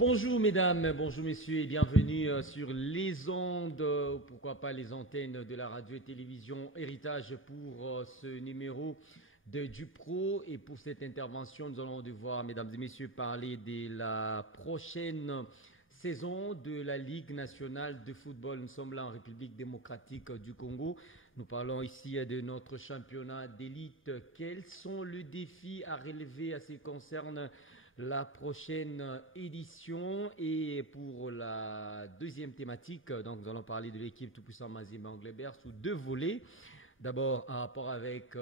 Bonjour mesdames, bonjour messieurs et bienvenue sur les ondes, pourquoi pas les antennes de la radio et télévision Héritage pour ce numéro de Dupro. Et pour cette intervention, nous allons devoir, mesdames et messieurs, parler de la prochaine saison de la Ligue nationale de football. Nous sommes là en République démocratique du Congo. Nous parlons ici de notre championnat d'élite. Quels sont les défis à relever à ce qui concerne la prochaine édition? Et pour la deuxième thématique, donc nous allons parler de l'équipe tout-puissant Mazembe Anglebert sous deux volets. D'abord, en rapport avec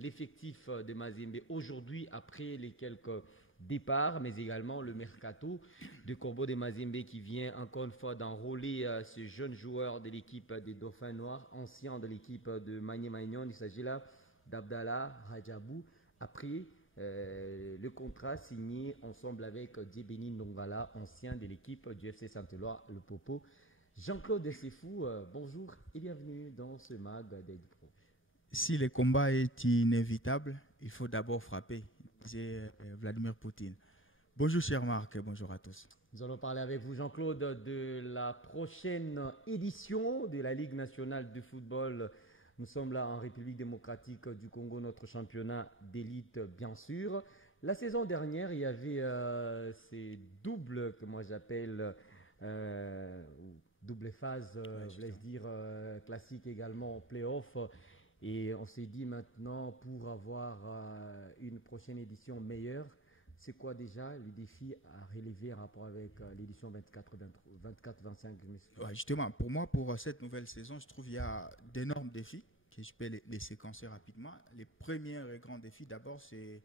l'effectif de Mazembe aujourd'hui, après les quelques départs, mais également le mercato de Corbeau de Mazembe qui vient encore une fois d'enrôler ce jeune joueur de l'équipe des Dauphins Noirs, ancien de l'équipe de Maniema Union. Il s'agit là d'Abdallah Rajabou. Après le contrat signé ensemble avec Djebeni Ndongala, ancien de l'équipe du FC Saint-Éloi, le Popo. Jean-Claude Sefou, bonjour et bienvenue dans ce mag d'Edipro. Si le combat est inévitable, il faut d'abord frapper, disait Vladimir Poutine. Bonjour cher Marc, bonjour à tous. Nous allons parler avec vous Jean-Claude de la prochaine édition de la Ligue nationale de football. Nous sommes là en République démocratique du Congo, notre championnat d'élite bien sûr. La saison dernière, il y avait ces doubles que moi j'appelle double phase, voulais-je dire classique également, play-off. Et on s'est dit maintenant, pour avoir une prochaine édition meilleure, c'est quoi déjà les défis à relever en rapport avec l'édition 24-25? Ouais, justement, pour moi, pour cette nouvelle saison, je trouve qu'il y a d'énormes défis que je peux les séquencer rapidement. Les premiers et grands défis, d'abord, c'est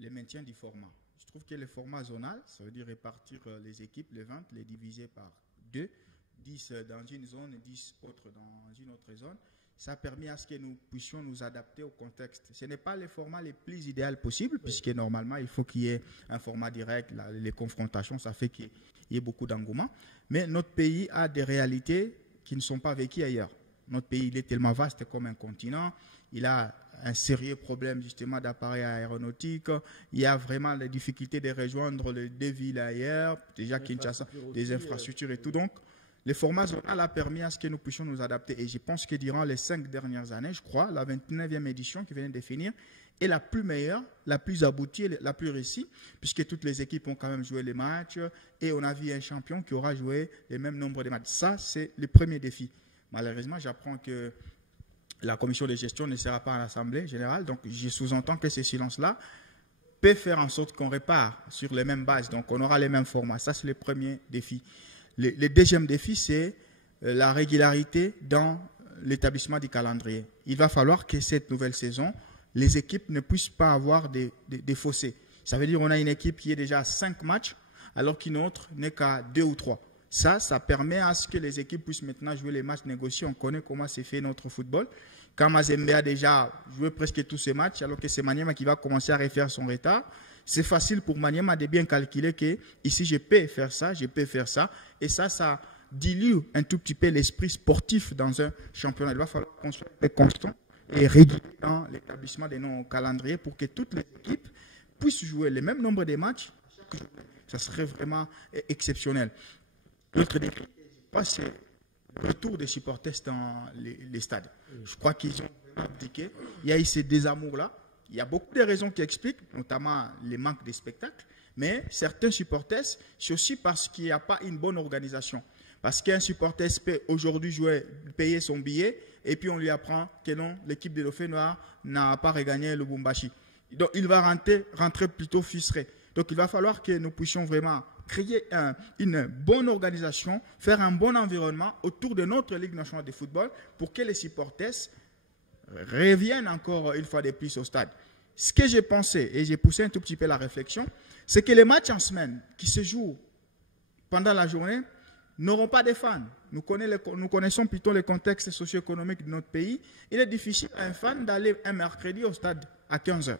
le maintien du format. Je trouve que le format zonal, ça veut dire répartir les équipes, les 20, les diviser par 2, 10 dans une zone et 10 autres dans une autre zone. Ça a permis à ce que nous puissions nous adapter au contexte. Ce n'est pas le format le plus idéal possible, oui, puisque normalement, il faut qu'il y ait un format direct. Les confrontations, ça fait qu'il y ait beaucoup d'engouement. Mais notre pays a des réalités qui ne sont pas vécues ailleurs. Notre pays, il est tellement vaste comme un continent. Il a un sérieux problème justement d'appareils aéronautiques. Il y a vraiment la difficulté de rejoindre les deux villes ailleurs. Déjà Kinshasa, des infrastructures et tout. Donc, le format zonal a permis à ce que nous puissions nous adapter. Et je pense que durant les 5 dernières années, je crois, la 29e édition qui vient de finir est la plus meilleure, la plus aboutie, la plus réussie, puisque toutes les équipes ont quand même joué les matchs et on a vu un champion qui aura joué le même nombre de matchs. Ça, c'est le premier défi. Malheureusement, j'apprends que la commission de gestion ne sera pas en assemblée générale, donc je sous-entends que ce silence-là peut faire en sorte qu'on répare sur les mêmes bases, donc on aura les mêmes formats. Ça, c'est le premier défi. Le deuxième défi, c'est la régularité dans l'établissement du calendrier. Il va falloir que cette nouvelle saison, les équipes ne puissent pas avoir des fossés. Ça veut dire qu'on a une équipe qui est déjà à 5 matchs, alors qu'une autre n'est qu'à 2 ou 3. Ça permet à ce que les équipes puissent maintenant jouer les matchs négociés. On connaît comment c'est fait notre football. Quand Mazembe a déjà joué presque tous ces matchs, alors que c'est Maniema qui va commencer à refaire son retard, c'est facile pour Maniema de bien calculer que ici je peux faire ça, je peux faire ça. Et ça dilue un tout petit peu l'esprit sportif dans un championnat. Il va falloir qu'on soit constant et régulier dans l'établissement de nos calendriers pour que toutes les équipes puissent jouer le même nombre de matchs. Ça serait vraiment exceptionnel. L'autre défi, c'est le retour des supporters dans les stades. Je crois qu'ils ont abdiqué. Il y a eu ces désamours-là. Il y a beaucoup de raisons qui expliquent, notamment les manques de spectacles. Mais certains supporters, c'est aussi parce qu'il n'y a pas une bonne organisation. Parce qu'un supporter peut aujourd'hui payer son billet et puis on lui apprend que non, l'équipe des Dauphins Noirs n'a pas regagné le Lubumbashi. Donc il va rentrer plutôt frustré. Donc il va falloir que nous puissions vraiment créer une bonne organisation, faire un bon environnement autour de notre Ligue nationale de football pour que les supporters reviennent encore une fois de plus au stade. Ce que j'ai pensé, et j'ai poussé un tout petit peu la réflexion, c'est que les matchs en semaine qui se jouent pendant la journée n'auront pas de fans. Nous connaissons plutôt le contexte socio-économique de notre pays. Il est difficile à un fan d'aller un mercredi au stade à 15h.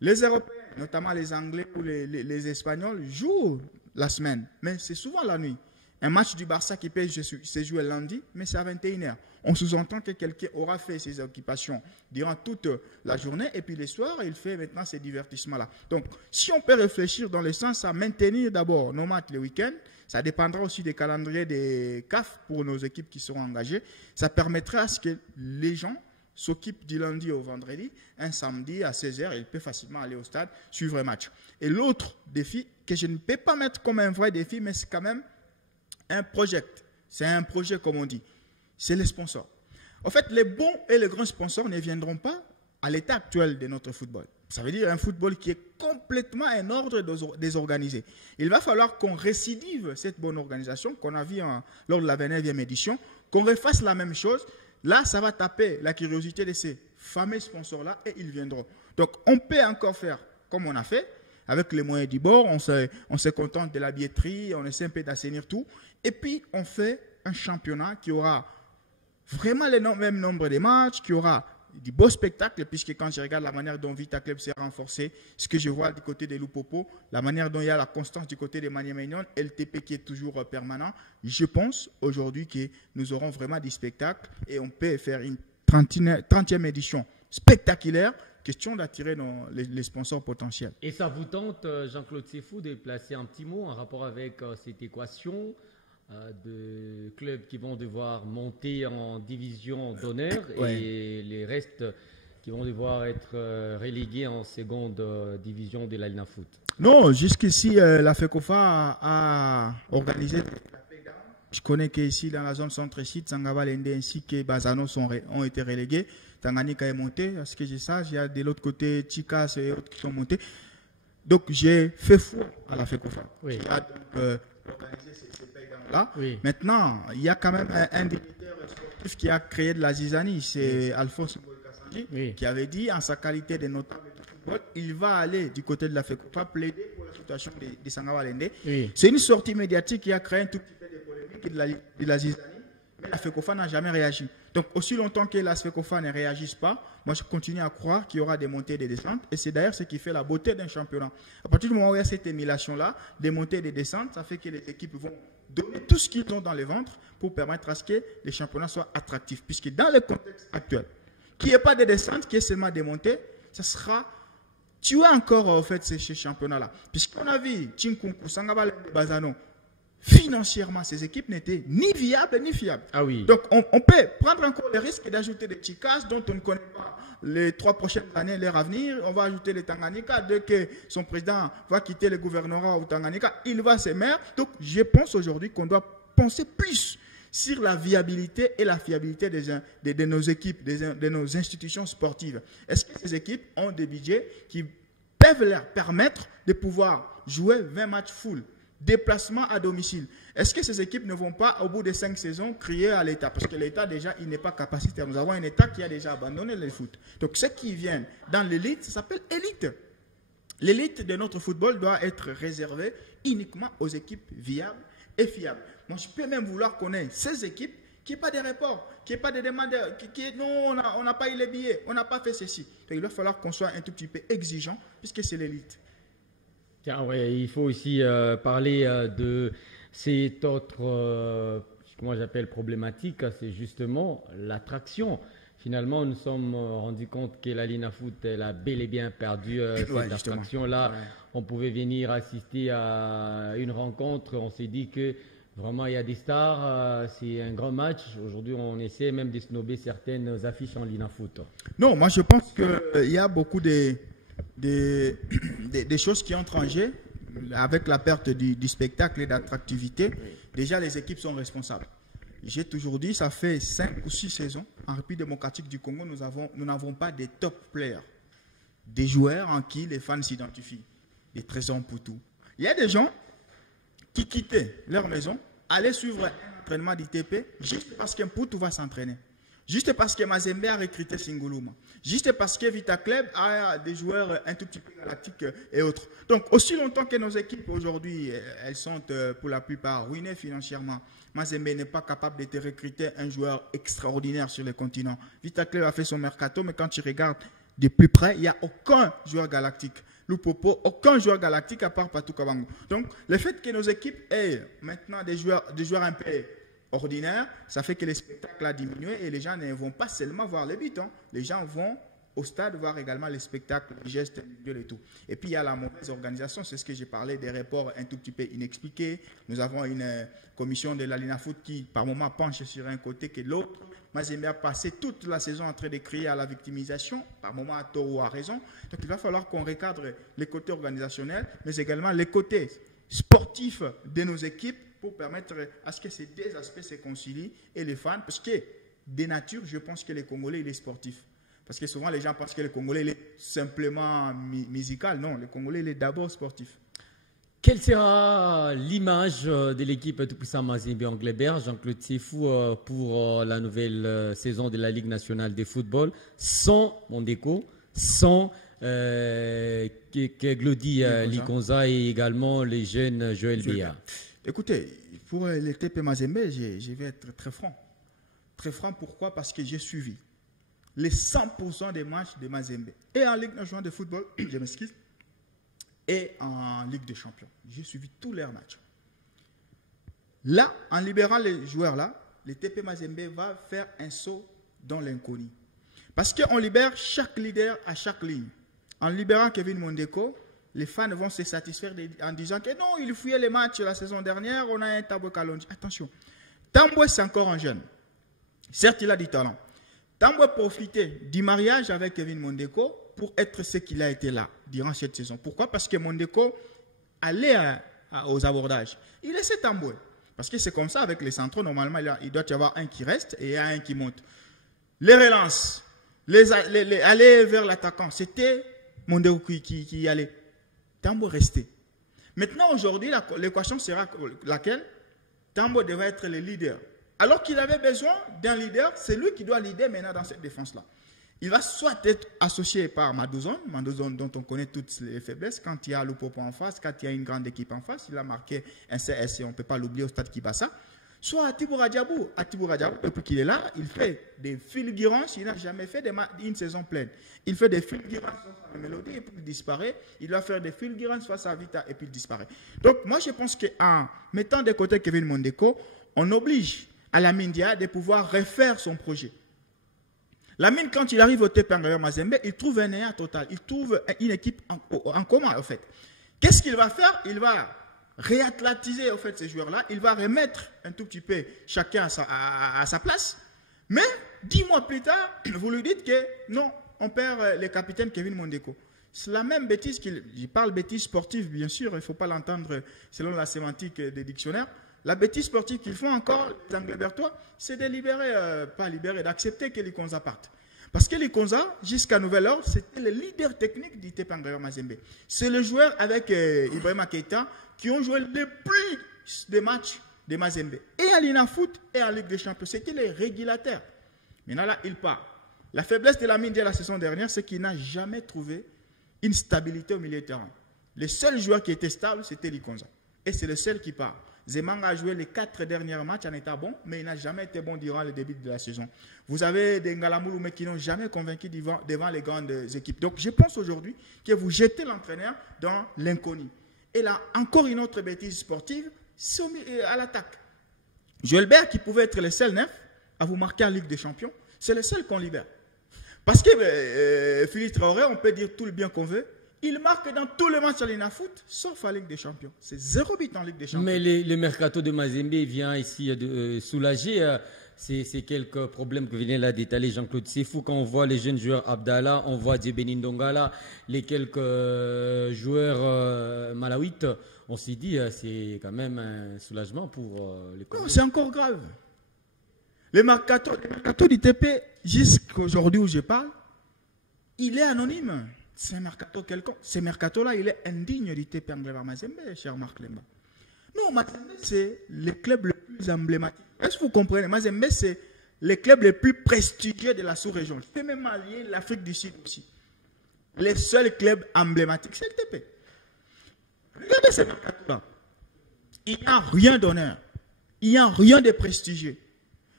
Les Européens, notamment les Anglais ou les Espagnols, jouent la semaine, mais c'est souvent la nuit. Un match du Barça qui peut se jouer lundi, mais c'est à 21h. On sous-entend que quelqu'un aura fait ses occupations durant toute la journée et puis le soir, il fait maintenant ces divertissements-là. Donc, si on peut réfléchir dans le sens à maintenir d'abord nos matchs le week-end, ça dépendra aussi des calendriers des CAF pour nos équipes qui seront engagées. Ça permettra à ce que les gens s'occupent du lundi au vendredi, un samedi à 16h, ils peuvent facilement aller au stade, suivre un match. Et l'autre défi, que je ne peux pas mettre comme un vrai défi, mais c'est quand même un projet. C'est un projet, comme on dit. C'est les sponsors. En fait, les bons et les grands sponsors ne viendront pas à l'état actuel de notre football. Ça veut dire un football qui est complètement un ordre désorganisé. Il va falloir qu'on récidive cette bonne organisation qu'on a vue lors de la 29e édition, qu'on refasse la même chose. Là, ça va taper la curiosité de ces fameux sponsors-là et ils viendront. Donc, on peut encore faire comme on a fait, avec les moyens du bord, on se contente de la billetterie, on essaie un peu d'assainir tout. Et puis, on fait un championnat qui aura vraiment le même nombre de matchs, qui aura du beau spectacle, puisque quand je regarde la manière dont Vita Club s'est renforcé, ce que je vois du côté de Lupopo, la manière dont il y a la constance du côté de Maniamagnon, LTP qui est toujours permanent, je pense aujourd'hui que nous aurons vraiment du spectacle et on peut faire une 30e édition spectaculaire, question d'attirer les sponsors potentiels. Et ça vous tente, Jean-Claude Sefou, de placer un petit mot en rapport avec cette équation de clubs qui vont devoir monter en division d'honneur et les restes qui vont devoir être relégués en seconde division de la Ligue Foot? Non, jusqu'ici, la FECOFA a organisé. Je connais qu'ici, dans la zone centre-sud, Sangaba, Lende ainsi que Bazano ont été relégués. Tanganyika est monté. À ce que je sache, il y a de l'autre côté Chicas et autres qui sont montés. Donc, j'ai fait fou à la FECOFA. Oui. Qui a donc organisé ces pays-là. Oui. Maintenant, il y a quand même un dignitaire sportif qui a créé de la zizanie. C'est Alphonse Kassanji, qui avait dit, en sa qualité de notable de football, il va aller du côté de la FECOFA plaider pour la situation de Sangaba Lende. Oui. C'est une sortie médiatique qui a créé un tout petit peu de polémique de la zizanie. Mais la FECOFA n'a jamais réagi. Donc, aussi longtemps que la FECOFA ne réagisse pas, moi, je continue à croire qu'il y aura des montées et des descentes. Et c'est d'ailleurs ce qui fait la beauté d'un championnat. À partir du moment où il y a cette émulation-là, des montées et des descentes, ça fait que les équipes vont donner tout ce qu'ils ont dans le ventre pour permettre à ce que les championnats soient attractifs. Puisque dans le contexte actuel, qu'il n'y ait pas de descente, qu'il y ait seulement des montées, ça sera tuer encore en fait ces championnats-là. Puisqu'on a vu Chinkunku, Sangaba, Bazano, financièrement, ces équipes n'étaient ni viables ni fiables. Ah oui. Donc, on peut prendre encore le risque d'ajouter des Chicas dont on ne connaît pas les 3 prochaines années, leur avenir. On va ajouter les Tanganyika. Dès que son président va quitter le gouvernorat au Tanganyika, il va s'émerger. Donc, je pense aujourd'hui qu'on doit penser plus sur la viabilité et la fiabilité de nos équipes, de nos institutions sportives. Est-ce que ces équipes ont des budgets qui peuvent leur permettre de pouvoir jouer 20 matchs full? Déplacement à domicile. Est-ce que ces équipes ne vont pas, au bout de 5 saisons, crier à l'État? Parce que l'État, déjà, il n'est pas capacitaire. Nous avons un État qui a déjà abandonné le foot. Donc, ceux qui viennent dans l'élite, ça s'appelle élite. L'élite de notre football doit être réservée uniquement aux équipes viables et fiables. Moi, je peux même vouloir qu'on ait ces équipes qui n'aient pas de reports, qui n'aient pas de demandeurs, non, on n'a pas eu les billets, on n'a pas fait ceci. Donc, il va falloir qu'on soit un tout petit peu exigeant, puisque c'est l'élite. Tiens, ouais, il faut aussi parler de cette autre, comment j'appelle, problématique, c'est justement l'attraction. Finalement, nous sommes rendus compte que la Ligue Foot, elle a bel et bien perdu cette attraction-là. Ouais. On pouvait venir assister à une rencontre, on s'est dit que vraiment il y a des stars, c'est un grand match. Aujourd'hui, on essaie même de snober certaines affiches en Ligue Foot. Non, moi je pense qu'il y a beaucoup des choses qui entrent en jeu avec la perte du spectacle et d'attractivité. Déjà, les équipes sont responsables. J'ai toujours dit, ça fait 5 ou 6 saisons, en République démocratique du Congo, nous n'avons pas des top players, des joueurs en qui les fans s'identifient, des Trésors Poutou. Il y a des gens qui quittaient leur maison, allaient suivre un entraînement d'ITP juste parce qu'un Poutou va s'entraîner. Juste parce que Mazembe a recruté Singuluma. Juste parce que Vita Club a des joueurs un tout petit peu galactiques et autres. Donc, aussi longtemps que nos équipes aujourd'hui, elles sont pour la plupart ruinées financièrement, Mazembe n'est pas capable de te recruter un joueur extraordinaire sur le continent. Vita Club a fait son mercato, mais quand tu regardes de plus près, il n'y a aucun joueur galactique. Lupopo, aucun joueur galactique à part Patou Kabango. Donc, le fait que nos équipes aient maintenant des joueurs un peu ordinaires, ça fait que les spectacles ont diminué et les gens ne vont pas seulement voir les buts. Hein. Les gens vont au stade voir également les spectacles, les gestes individuels et tout. Et puis, il y a la mauvaise organisation. C'est ce que j'ai parlé des reports un tout petit peu inexpliqués. Nous avons une commission de la Linafoot qui, par moment, penche sur un côté que l'autre. Mazembe a passé toute la saison en train de crier à la victimisation, par moment à tort ou à raison. Donc il va falloir qu'on recadre les côtés organisationnels, mais également les côtés sportifs de nos équipes pour permettre à ce que ces deux aspects se concilient et les fans, parce que de nature, je pense que les Congolais, il est sportif. Parce que souvent les gens pensent que le Congolais, il est simplement musical. Non, le Congolais, il est d'abord sportif. Quelle sera l'image de l'équipe tout-puissant Mazembe Anglebert, Jean-Claude Sefou, pour la nouvelle saison de la Ligue nationale de football, sans Mondeko, sans Glody Likonza et également les jeunes Joël Béa? Écoutez, pour le TP Mazembe, je vais être très franc. Très franc, pourquoi? Parce que j'ai suivi les 100% des matchs de Mazembe. Et en Ligue nationale de football, je m'excuse, et en Ligue des Champions. J'ai suivi tous leurs matchs. Là, en libérant les joueurs là, le TP Mazembe va faire un saut dans l'inconnu. Parce qu'on libère chaque leader à chaque ligne. En libérant Kevin Mondeko, les fans vont se satisfaire en disant que non, il fouillait les matchs la saison dernière, on a un Tambwe Kalonji. Attention, Tambwe c'est encore un jeune. Certes, il a du talent. Tambwe profitait du mariage avec Kevin Mondeko pour être ce qu'il a été là durant cette saison. Pourquoi? Parce que Mondeko allait aux abordages. Il laissait Tambwe. Parce que c'est comme ça avec les centraux. Normalement, il doit y avoir un qui reste et il y a un qui monte. Les relances, aller vers l'attaquant, c'était Mondeko qui y allait. Tambwe restait. Maintenant, aujourd'hui, l'équation sera laquelle? Tambwe devrait être le leader. Alors qu'il avait besoin d'un leader, c'est lui qui doit leader maintenant dans cette défense-là. Il va soit être associé par Madouzone dont on connaît toutes les faiblesses, quand il y a Lupopo en face, quand il y a une grande équipe en face, il a marqué un CS et on ne peut pas l'oublier au stade Kibassa. Soit Atibou Radiabou. Atibou Radiabou, depuis qu'il est là, il fait des fulgurances, il n'a jamais fait une saison pleine. Il fait des fulgurances face à la Mélodie et puis il disparaît. Il va faire des fulgurances face à Vita et puis il disparaît. Donc moi je pense qu'en mettant de côté Kevin Mondeko, on oblige à Lamine Dia de pouvoir refaire son projet. Lamine, quand il arrive au TP Mazembe, il trouve un néant total. Il trouve une équipe en commun, en fait. Qu'est-ce qu'il va faire? Il va réatlatiser, en fait, ces joueurs-là. Il va remettre un tout petit peu chacun à sa place. Mais 10 mois plus tard, vous lui dites que non, on perd le capitaine Kevin Mondeko. C'est la même bêtise il parle bêtise sportive, bien sûr. Il ne faut pas l'entendre selon la sémantique des dictionnaires. La bêtise sportive qu'ils font encore, les Anglebertois, c'est de libérer, pas libérer, d'accepter que Likonza parte. Parce que Likonza, jusqu'à nouvel ordre, c'était le leader technique du TP Mazembe. C'est le joueur avec Ibrahima Keita qui ont joué le plus de matchs de Mazembe. Et à l'Inafoot et à Ligue des Champions. C'était les régulateurs. Maintenant là, il part. La faiblesse de Lamine Dia la saison dernière, c'est qu'il n'a jamais trouvé une stabilité au milieu de terrain. Le seul joueur qui était stable, c'était Likonza. Et c'est le seul qui part. Zemanga a joué les 4 derniers matchs en état bon, mais il n'a jamais été bon durant le début de la saison. Vous avez des Ngalamouloumé qui n'ont jamais convaincu devant les grandes équipes. Donc je pense aujourd'hui que vous jetez l'entraîneur dans l'inconnu. Et là, encore une autre bêtise sportive, c'est à l'attaque. Joël Béa, qui pouvait être le seul neuf à vous marquer en Ligue des Champions, c'est le seul qu'on libère. Parce que Philippe Traoré, on peut dire tout le bien qu'on veut, il marque dans tous les matchs à l'Inafoot, sauf à Ligue des Champions. C'est 0 but en Ligue des Champions. Mais le mercato de Mazembe vient ici soulager ces quelques problèmes que vient là d'étaler Jean-Claude Sefou. Quand on voit les jeunes joueurs Abdallah, on voit Djebeni Ndongala, les quelques joueurs malawites, on s'est dit c'est quand même un soulagement pour les Congolais. Non, c'est encore grave. Le mercato du TP, jusqu'aujourd'hui où je parle, il est anonyme. C'est un mercato quelconque. Ce mercato-là, il est indigne du TP Mazembe, cher Marc Lemba. Non, Mazembe, c'est le club le plus emblématique. Est-ce que vous comprenez? Mazembe, c'est le club le plus prestigieux de la sous-région. Je peux même allier l'Afrique du Sud aussi. Le seul club emblématique, c'est le TP. Regardez ce mercato-là. Il n'y a rien d'honneur. Il n'y a rien de prestigieux.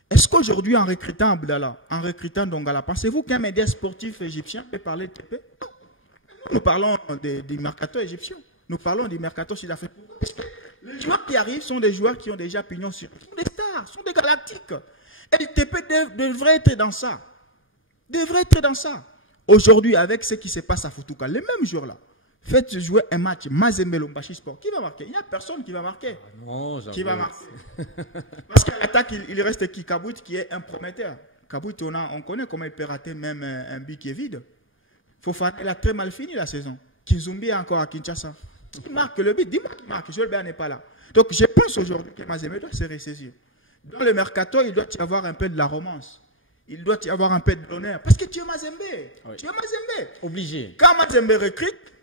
Est-ce qu'aujourd'hui, en recrutant Abdallah, en recrutant Dongala, pensez-vous qu'un média sportif égyptien peut parler de TP? Non. Nous parlons des mercato égyptiens. Nous parlons des mercato sud-africains. Les joueurs qui arrivent sont des joueurs qui ont déjà pignon sur. Sont des stars, sont des galactiques. Et le TP devrait être dans ça. Devrait être dans ça. Aujourd'hui, avec ce qui se passe à Foutuka, les mêmes joueurs-là, faites jouer un match Mazembe Lombashi Sport. Qui va marquer? Il n'y a personne qui va marquer. Non, qui va marquer? Parce qu'à l'attaque, il reste qui? Kabout qui est un prometteur. Kabout, on connaît comment il peut rater même un but qui est vide. Fofana, il a très mal fini la saison. Kinzumbi est encore à Kinshasa. Qui marque le but? Dis-moi qui marque. Joël Béa n'est pas là. Donc je pense aujourd'hui que Mazembe doit se ressaisir. Dans le mercato, il doit y avoir un peu de la romance. Il doit y avoir un peu de l'honneur. Parce que tu es Mazembe. Oui. Tu es Mazembe. Obligé. Quand Mazembe recrute,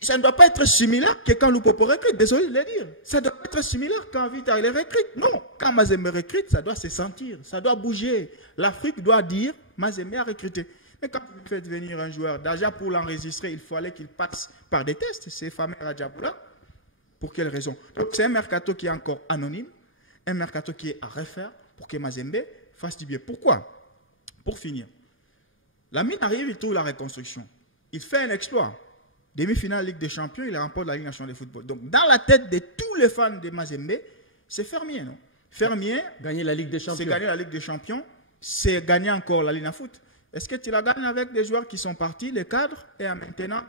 ça ne doit pas être similaire que quand Lupopo recrute. Désolé de le dire. Ça doit être similaire quand Vital les recrute. Non. Quand Mazembe recrute, ça doit se sentir. Ça doit bouger. L'Afrique doit dire Mazembe a recruté. Mais quand vous faites venir un joueur, déjà pour l'enregistrer, il fallait qu'il passe par des tests. C'est fameux Radjaboula. Pour quelle raison? Donc c'est un mercato qui est encore anonyme. Un mercato qui est à refaire pour que Mazembe fasse du bien. Pourquoi? Pour finir. La mine arrive, il trouve la reconstruction. Il fait un exploit. Demi-finale Ligue des Champions, il remporte la Ligue nationale de football. Donc, dans la tête de tous les fans de Mazembe, c'est Fermier, non? Fermier, gagner la Ligue des Champions. C'est gagner la Ligue des Champions, c'est gagner encore la Ligue à foot. Est-ce que tu la gagnes avec des joueurs qui sont partis, les cadres, et maintenant,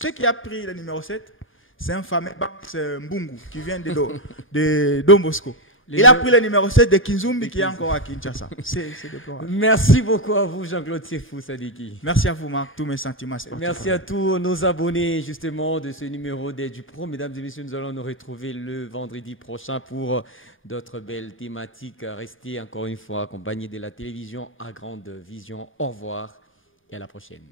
ce qui a pris le numéro 7, c'est un fameux Banks Mbungu qui vient de Don Bosco. Il a pris le numéro 7 de Kinzumbi qui est encore à Kinshasa. C'est déplorable. Merci beaucoup à vous, Jean-Claude Sefou Sadiki. Merci à vous, Marc. Tous mes sentiments. Merci à tous nos abonnés, justement, de ce numéro du Pro. Mesdames et messieurs, nous allons nous retrouver le vendredi prochain pour d'autres belles thématiques. Restez encore une fois accompagnés de la télévision à grande vision. Au revoir et à la prochaine.